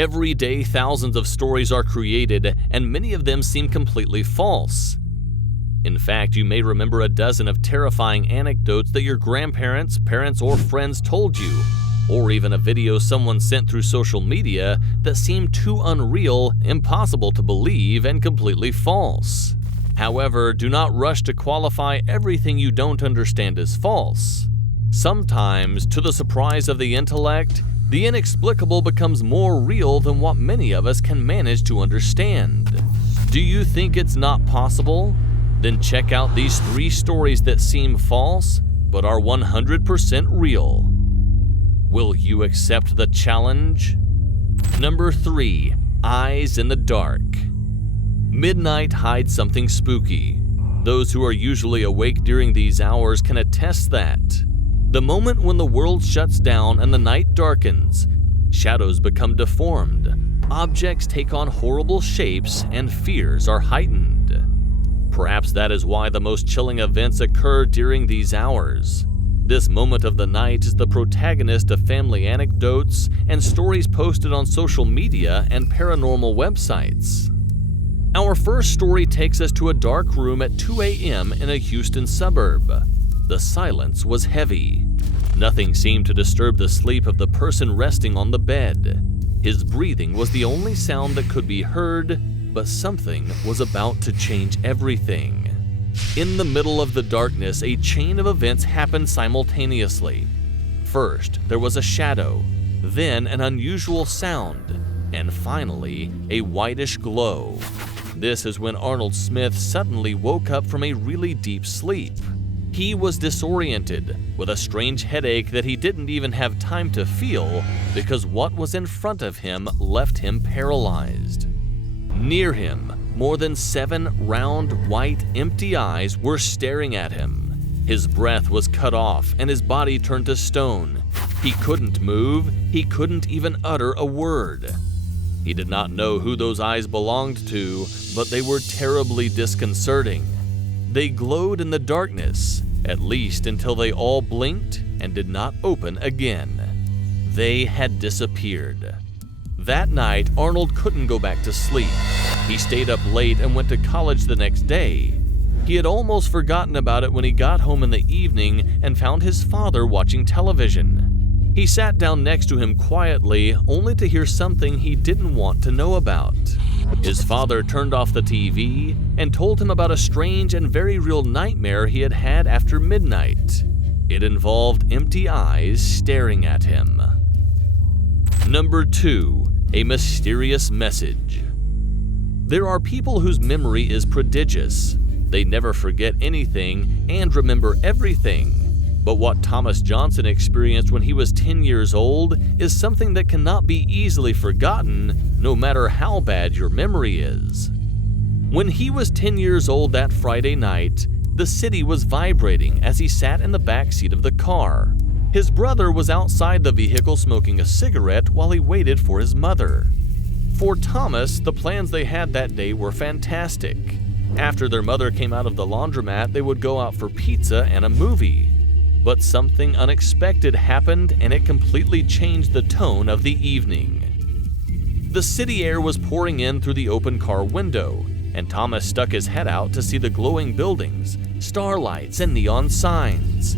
Every day, thousands of stories are created, and many of them seem completely false. In fact, you may remember a dozen of terrifying anecdotes that your grandparents, parents, or friends told you, or even a video someone sent through social media that seemed too unreal, impossible to believe, and completely false. However, do not rush to qualify everything you don't understand as false. Sometimes, to the surprise of the intellect, the inexplicable becomes more real than what many of us can manage to understand. Do you think it's not possible? Then check out these 3 stories that seem false, but are 100% real. Will you accept the challenge? Number 3. Eyes in the dark. Midnight hides something spooky. Those who are usually awake during these hours can attest that. The moment when the world shuts down and the night darkens, shadows become deformed, objects take on horrible shapes, and fears are heightened. Perhaps that is why the most chilling events occur during these hours. This moment of the night is the protagonist of family anecdotes and stories posted on social media and paranormal websites. Our first story takes us to a dark room at 2 a.m. in a Houston suburb. The silence was heavy. Nothing seemed to disturb the sleep of the person resting on the bed. His breathing was the only sound that could be heard, but something was about to change everything. In the middle of the darkness, a chain of events happened simultaneously. First, there was a shadow, then an unusual sound, and finally, a whitish glow. This is when Arnold Smith suddenly woke up from a really deep sleep. He was disoriented, with a strange headache that he didn't even have time to feel because what was in front of him left him paralyzed. Near him, more than 7 round, white, empty eyes were staring at him. His breath was cut off and his body turned to stone. He couldn't move, he couldn't even utter a word. He did not know who those eyes belonged to, but they were terribly disconcerting. They glowed in the darkness, at least until they all blinked and did not open again. They had disappeared. That night, Arnold couldn't go back to sleep. He stayed up late and went to college the next day. He had almost forgotten about it when he got home in the evening and found his father watching television. He sat down next to him quietly, only to hear something he didn't want to know about. His father turned off the TV and told him about a strange and very real nightmare he had had after midnight. It involved empty eyes staring at him. Number 2. A mysterious message. There are people whose memory is prodigious. They never forget anything and remember everything. But what Thomas Johnson experienced when he was 10 years old is something that cannot be easily forgotten, no matter how bad your memory is. When he was 10 years old that Friday night, the city was vibrating as he sat in the back seat of the car. His brother was outside the vehicle smoking a cigarette while he waited for his mother. For Thomas, the plans they had that day were fantastic. After their mother came out of the laundromat, they would go out for pizza and a movie. But something unexpected happened and it completely changed the tone of the evening. The city air was pouring in through the open car window, and Thomas stuck his head out to see the glowing buildings, starlights, and neon signs.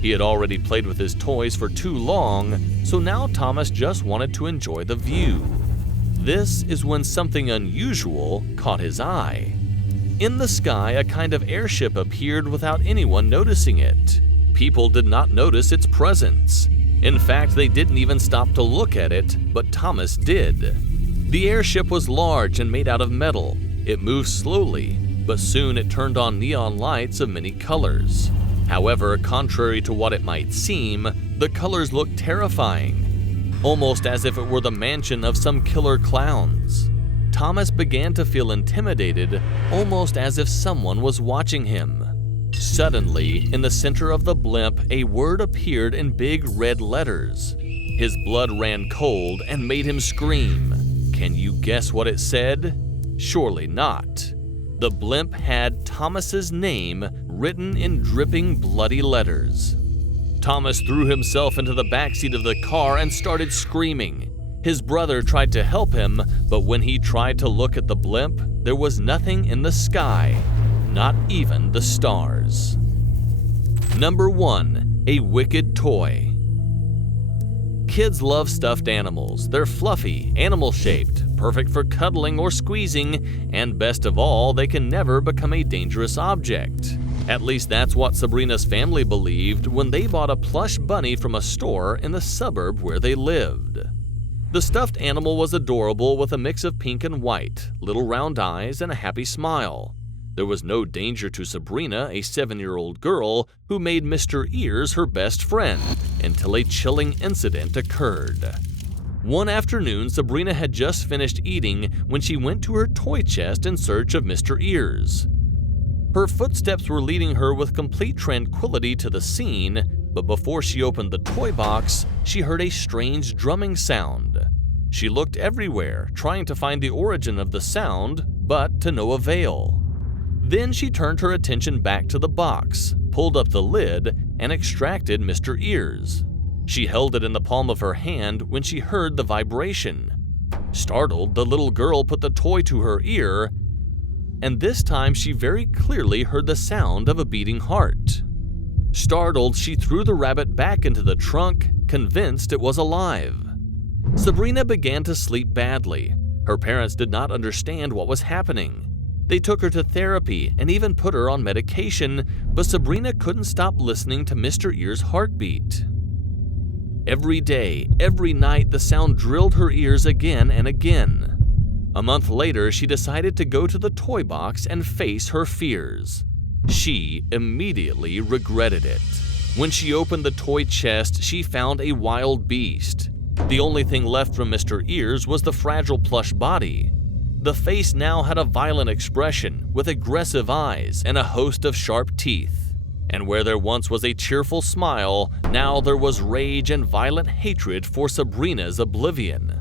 He had already played with his toys for too long, so now Thomas just wanted to enjoy the view. This is when something unusual caught his eye. In the sky, a kind of airship appeared without anyone noticing it. People did not notice its presence. In fact, they didn't even stop to look at it, but Thomas did. The airship was large and made out of metal. It moved slowly, but soon it turned on neon lights of many colors. However, contrary to what it might seem, the colors looked terrifying, almost as if it were the mansion of some killer clowns. Thomas began to feel intimidated, almost as if someone was watching him. Suddenly, in the center of the blimp, a word appeared in big red letters. His blood ran cold and made him scream. Can you guess what it said? Surely not. The blimp had Thomas's name written in dripping bloody letters. Thomas threw himself into the backseat of the car and started screaming. His brother tried to help him, but when he tried to look at the blimp, there was nothing in the sky, not even the stars. Number 1. A wicked toy. Kids love stuffed animals. They're fluffy, animal-shaped, perfect for cuddling or squeezing, and best of all, they can never become a dangerous object. At least that's what Sabrina's family believed when they bought a plush bunny from a store in the suburb where they lived. The stuffed animal was adorable with a mix of pink and white, little round eyes, and a happy smile. There was no danger to Sabrina, a 7-year-old girl who made Mr. Ears her best friend, until a chilling incident occurred. One afternoon, Sabrina had just finished eating when she went to her toy chest in search of Mr. Ears. Her footsteps were leading her with complete tranquility to the scene, but before she opened the toy box, she heard a strange drumming sound. She looked everywhere, trying to find the origin of the sound, but to no avail. Then she turned her attention back to the box, pulled up the lid, and extracted Mr. Ears. She held it in the palm of her hand when she heard the vibration. Startled, the little girl put the toy to her ear, and this time she very clearly heard the sound of a beating heart. Startled, she threw the rabbit back into the trunk, convinced it was alive. Sabrina began to sleep badly. Her parents did not understand what was happening. They took her to therapy and even put her on medication, but Sabrina couldn't stop listening to Mr. Ears' heartbeat. Every day, every night, the sound drilled her ears again and again. A month later, she decided to go to the toy box and face her fears. She immediately regretted it. When she opened the toy chest, she found a wild beast. The only thing left from Mr. Ears was the fragile plush body. The face now had a violent expression, with aggressive eyes and a host of sharp teeth. And where there once was a cheerful smile, now there was rage and violent hatred for Sabrina's oblivion.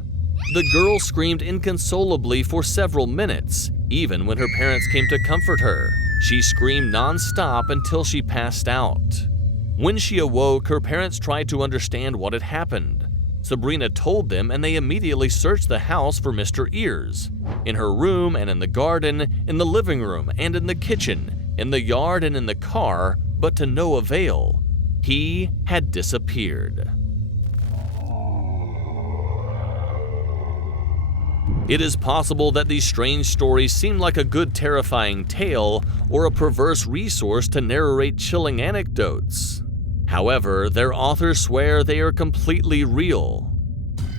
The girl screamed inconsolably for several minutes, even when her parents came to comfort her. She screamed non-stop until she passed out. When she awoke, her parents tried to understand what had happened. Sabrina told them, and they immediately searched the house for Mr. Ears. In her room and in the garden, in the living room and in the kitchen, in the yard and in the car, but to no avail. He had disappeared. It is possible that these strange stories seem like a good terrifying tale or a perverse resource to narrate chilling anecdotes. However, their authors swear they are completely real.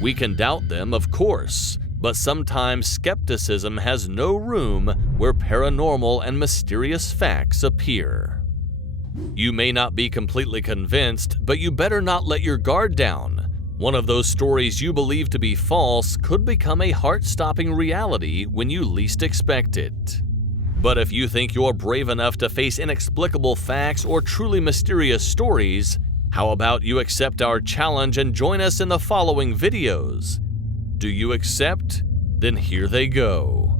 We can doubt them, of course, but sometimes skepticism has no room where paranormal and mysterious facts appear. You may not be completely convinced, but you better not let your guard down. One of those stories you believe to be false could become a heart-stopping reality when you least expect it. But if you think you're brave enough to face inexplicable facts or truly mysterious stories, how about you accept our challenge and join us in the following videos? Do you accept? Then here they go.